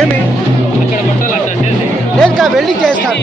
ఏమి లేదు కా వెల్డింగ్ చేస్తాను.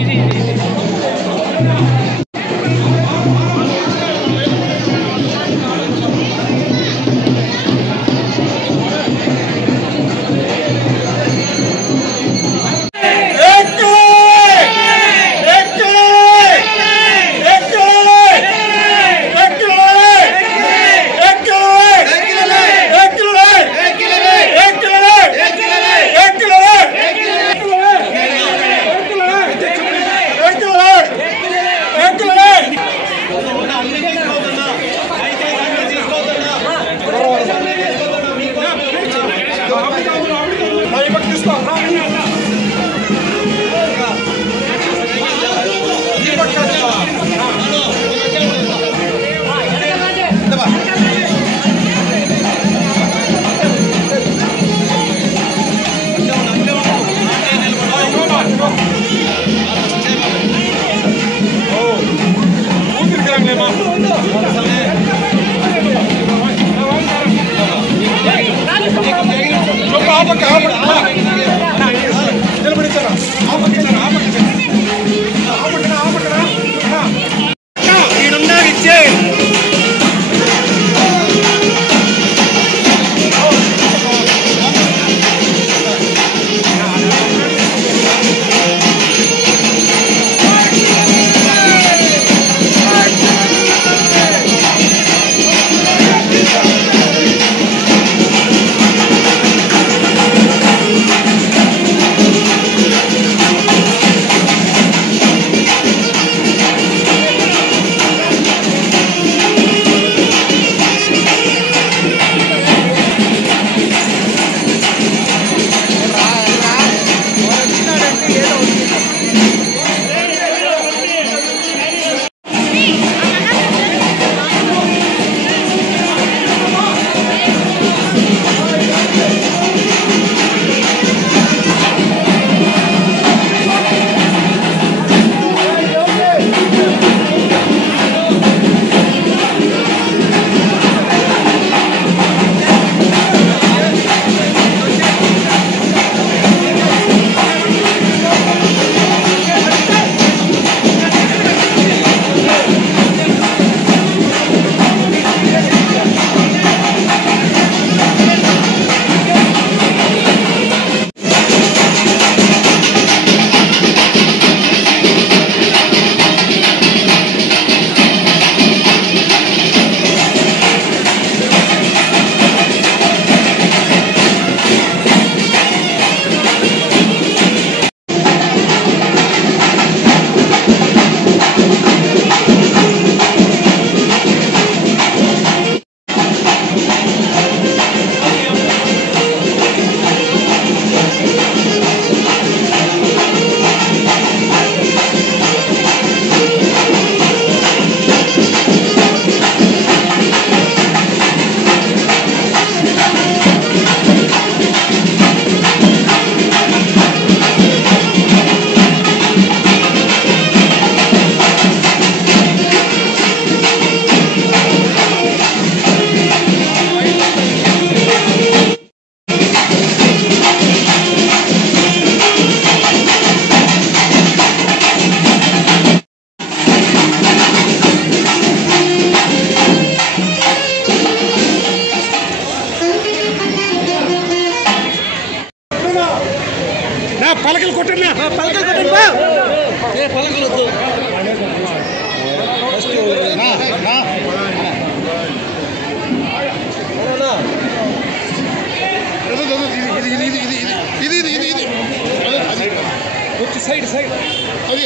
సైడ్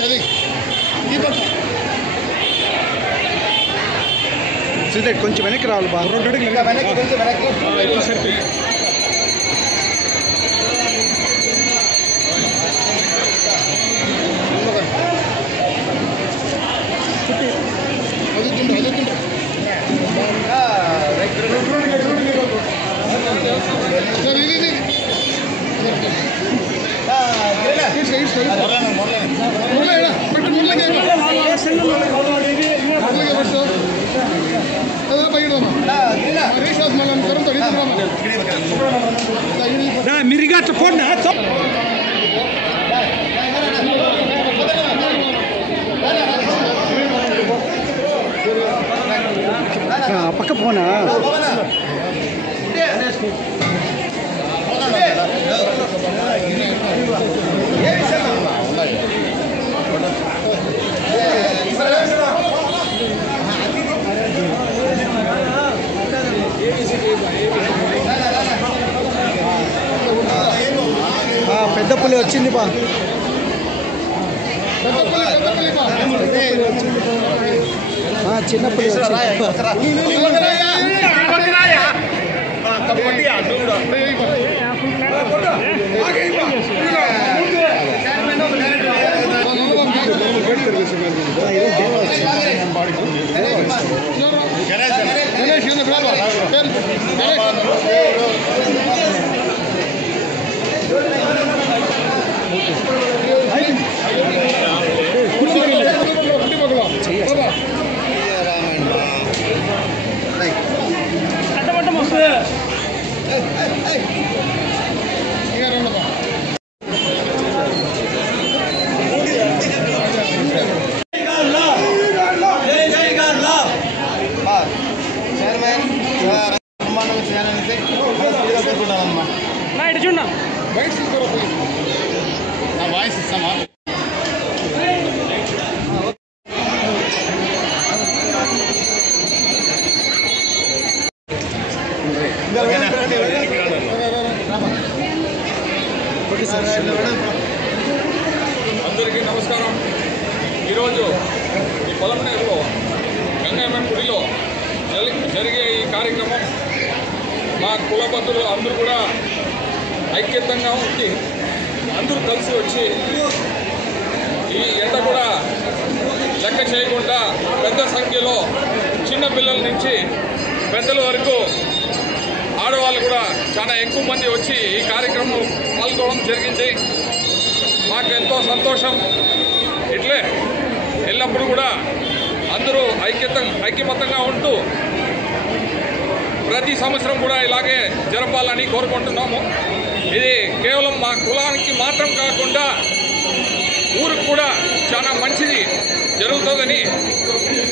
అది సిద్ధెట్ కొంచెం వెనక్కి రావాలి బా మిరిగట్ట ఫోన్ పక్క పోనా పెద్ద పులి వచ్చింది బా చిన్న పులి వాయిస్ ఇస్తామా అందరికీ నమస్కారం. ఈరోజు ఈ పొలంనేరులో గంగమ్మ గుడిలో జరిగే ఈ కార్యక్రమం మా కులబద్ధులు అందరూ కూడా ఐక్యతంగా ఉండి అందరూ కలిసి వచ్చి ఈ ఎండ కూడా లెక్క చేయకుండా పెద్ద సంఖ్యలో చిన్న పిల్లల నుంచి పెద్దల వరకు ఆడవాళ్ళు కూడా చాలా ఎక్కువ మంది వచ్చి ఈ కార్యక్రమం పాల్గొనడం జరిగింది. మాకు ఎంతో సంతోషం. ఇట్లే ఎల్లప్పుడూ కూడా అందరూ ఐక్యమత్యంగా ఉంటూ ప్రతి సంవత్సరం కూడా ఇలాగే జరపాలని కోరుకుంటున్నాము. ఇది కేవలం మా కులానికి మాత్రం కాకుండా ఊరికి కూడా చాలా మంచిది జరుగుతుందని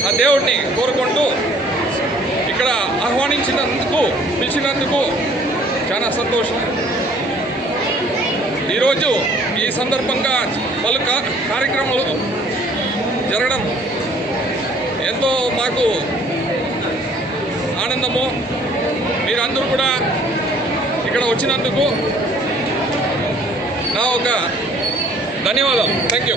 ఆ దేవుడిని కోరుకుంటూ ఇక్కడ పిలిచినందుకు చాలా సంతోషం. ఈరోజు ఈ సందర్భంగా పలు కార్యక్రమాలు జరగడం ఎంతో మాకు ఆనందము. మీరందరూ కూడా ఇక్కడ వచ్చినందుకు నా ఒక ధన్యవాదాలు. Thank you.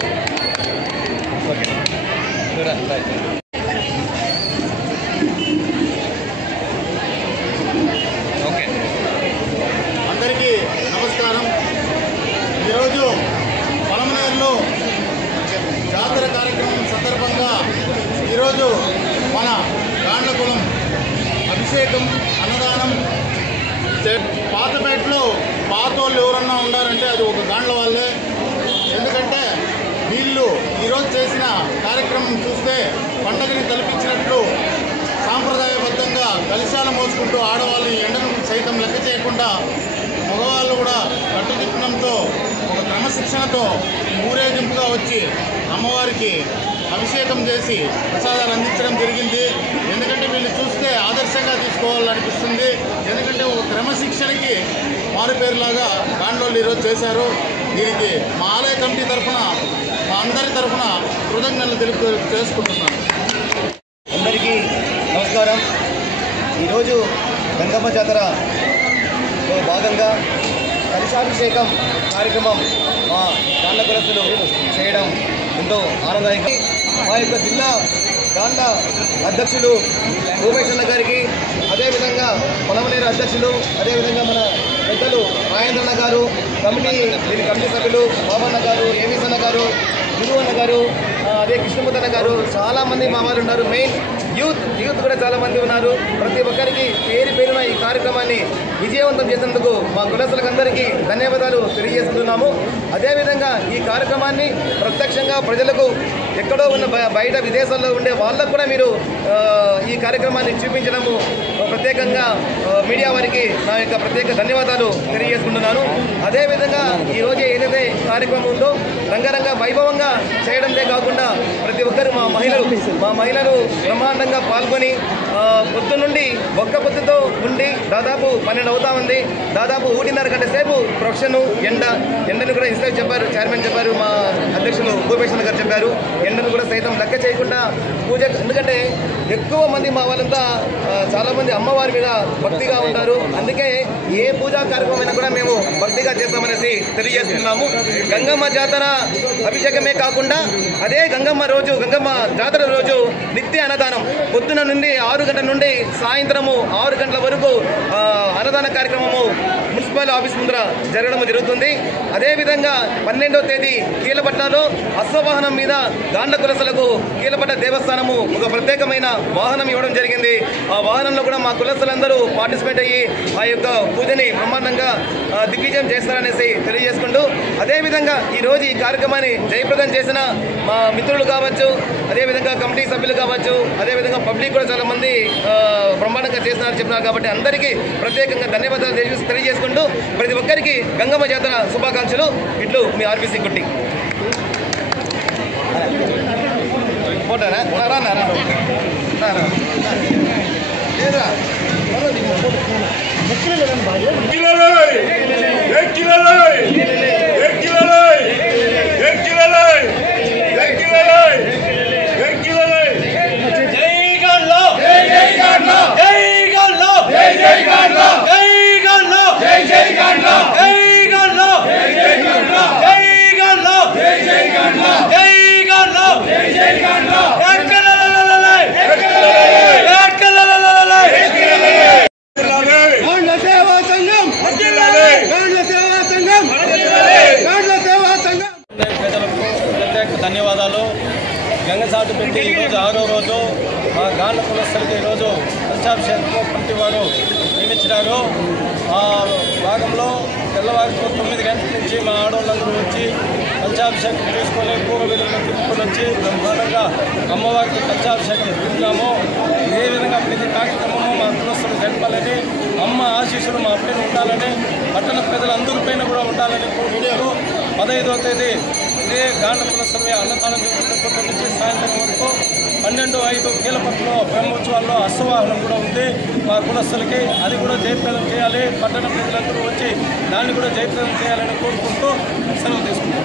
అందరికీ నమస్కారం. ఈరోజు పొలంనేరులో జాతర కార్యక్రమం సందర్భంగా ఈరోజు మన గాండ్లకులం అభిషేకం అన్నదానం. పాతపేటలో పాత వాళ్ళు ఎవరన్నా ఉండారంటే అది ఒక గాండ్ల వాళ్ళే. ఎందుకంటే వీళ్ళు ఈరోజు చేసిన కార్యక్రమం చూస్తే పండగని కల్పించినట్లు సాంప్రదాయబద్ధంగా కలశాలు మోసుకుంటూ ఆడవాళ్ళు ఎండను సైతం లెక్క చేయకుండా మగవాళ్ళు కూడా కట్టుదిట్టంతో ఒక క్రమశిక్షణతో ఊరేగింపుగా వచ్చి అమ్మవారికి అభిషేకం చేసి ప్రసాదాలు అందించడం జరిగింది. ఎందుకంటే వీళ్ళు చూస్తే ఆదర్శంగా తీసుకోవాలనిపిస్తుంది. ఎందుకంటే ఒక క్రమశిక్షణకి మారుపేరులాగా గాండ్లోళ్ళు ఈరోజు చేశారు. దీనికి మా ఆలయ కమిటీ తరఫున మా అందరి తరఫున కృతజ్ఞతలు చేసుకుంటున్నాను. అందరికీ నమస్కారం. ఈరోజు గంగమ్మ జాతరలో భాగంగా కలశాభిషేకం కార్యక్రమం మా గాండ్ల కులస్తులు చేయడం ఎంతో ఆనందదాయకం. మా యొక్క జిల్లా గాండ్ల అధ్యక్షులు భూమేశ్వర గారికి, అదేవిధంగా పొలమనేరు అధ్యక్షులు, అదేవిధంగా మన పెద్దలు రాజేంద్రన్న గారు, కమిటీ సభ్యులు బాబన్న గారు, ఏమీసన్న గారు, గురువు అన్న గారు, అదే కృష్ణమూర్తన్న గారు, చాలామంది మా వాళ్ళు ఉన్నారు. మెయిన్ యూత్ కూడా చాలామంది ఉన్నారు. ప్రతి ఒక్కరికి పేరున ఈ కార్యక్రమాన్ని విజయవంతం చేసినందుకు మా కులస్తులందరికీ ధన్యవాదాలు తెలియజేస్తున్నాము. అదేవిధంగా ఈ కార్యక్రమాన్ని ప్రత్యక్షంగా ప్రజలకు ఎక్కడో ఉన్న బయట విదేశాల్లో ఉండే వాళ్ళకు కూడా మీరు ఈ కార్యక్రమాన్ని చూపించడము ప్రత్యేకంగా మీడియా వారికి నా యొక్క ప్రత్యేక ధన్యవాదాలు తెలియజేసుకుంటున్నాను. అదేవిధంగా ఈరోజు ఏదైతే కార్యక్రమం ఉందో రంగరంగ వైభవంగా చేయడంతో కాకుండా ప్రతి ఒక్కరు మా మహిళలు బ్రహ్మాండంగా పాల్గొని పొద్దున్నుండి ఒక్క పొద్దుతో ఉండి దాదాపు 12 అవుతా ఉంది. దాదాపు 1.5 గంట సేపు ప్రొఫెషన్ ఎండను కూడా ఇస్తే చెప్పారు, చైర్మన్ చెప్పారు, మా అధ్యక్షులు భూపేశ్వర గారు చెప్పారు. ఎండను కూడా సైతం లెక్క చేయకుండా పూజ, ఎందుకంటే ఎక్కువ మంది మా వాళ్ళంతా చాలామంది అమ్మవారి మీద భక్తిగా ఉంటారు. అందుకే ఏ పూజా కార్యక్రమమైనా కూడా మేము భక్తిగా చేస్తామనేసి తెలియజేస్తున్నాము. గంగమ్మ జాతర అభిషేకమే కాకుండా అదే గంగమ్మ జాతర రోజు నిత్య అన్నదానం పొద్దున నుండి 6 గంటల నుండి సాయంత్రము 6 గంటల వరకు అన్నదాన కార్యక్రమము మున్సిపల్ ఆఫీస్ ముందర జరుగుతుంది. అదేవిధంగా 12వ తేదీ కీలపట్నంలో అశ్వవాహనం మీద గాండ్ల కులస్తులకు కీలపట్న దేవస్థానము ఒక ప్రత్యేకమైన వాహనం ఇవ్వడం జరిగింది. ఆ వాహనంలో కూడా మా కులస్తులందరూ పార్టిసిపేట్ అయ్యి ఆ యొక్క పూజని బ్రహ్మాండంగా దిగ్విజయం చేస్తారనేసి తెలియజేసుకుంటూ, అదేవిధంగా ఈరోజు ఈ కార్యక్రమాన్ని జయప్రదం చేసిన మా మిత్రులు కావచ్చు, అదేవిధంగా కమిటీ సభ్యులు కావచ్చు, అదేవిధంగా పబ్లిక్ కూడా చాలా మంది బ్రహ్మాండంగా చేస్తున్నారని చెప్పినారు. కాబట్టి అందరికీ ప్రత్యేకంగా ధన్యవాదాలు తెలియజేసుకుంటూ ప్రతి ఒక్కరికి గంగమ్మ జాతర శుభాకాంక్షలు. ఇట్లు మీ ఆర్బీసీ కుట్టి. ధన్యవాదాలు. గంగసాటు పెట్టి ఈరోజు 6వ రోజు మా గాండ్ల కులస్తులకి ఈరోజు పంచాభిషేకము కమిటీ వారు నియమించినారు. ఆ భాగంలో తెల్లవారితో 9 గంటల నుంచి మా ఆడవాళ్ళందరూ వచ్చి పంచాభిషేకం తీసుకొని పూర్వ విధులను తిప్పుకొని వచ్చి బ్రహ్మాండంగా అమ్మవారికి పంచాభిషేకం తీసుకున్నాము. ఇదే విధంగా ప్రతి కార్యక్రమము మా కులస్తులు జరపాలని, అమ్మ ఆశీస్సులు మా పైన ఉండాలని, పట్టణ ప్రజలందరిపైన కూడా ఉండాలని కోరుకుంటూ 15వ తేదీ ఇదే గాండ్ల కులస్తులమే అన్నదానం పొద్దు నుంచి సాయంత్రం వరకు 12:05 కీలపట్నంలో బ్రహ్మోత్సవాల్లో అశ్వవాహనం కూడా ఉంది మా కులస్తులకి. అది కూడా జయప్రదం చేయాలి, పట్టణ ప్రజలందరూ వచ్చి దాన్ని కూడా జయప్రదం చేయాలని కోరుకుంటూ సెలవు తీసుకుంటాం.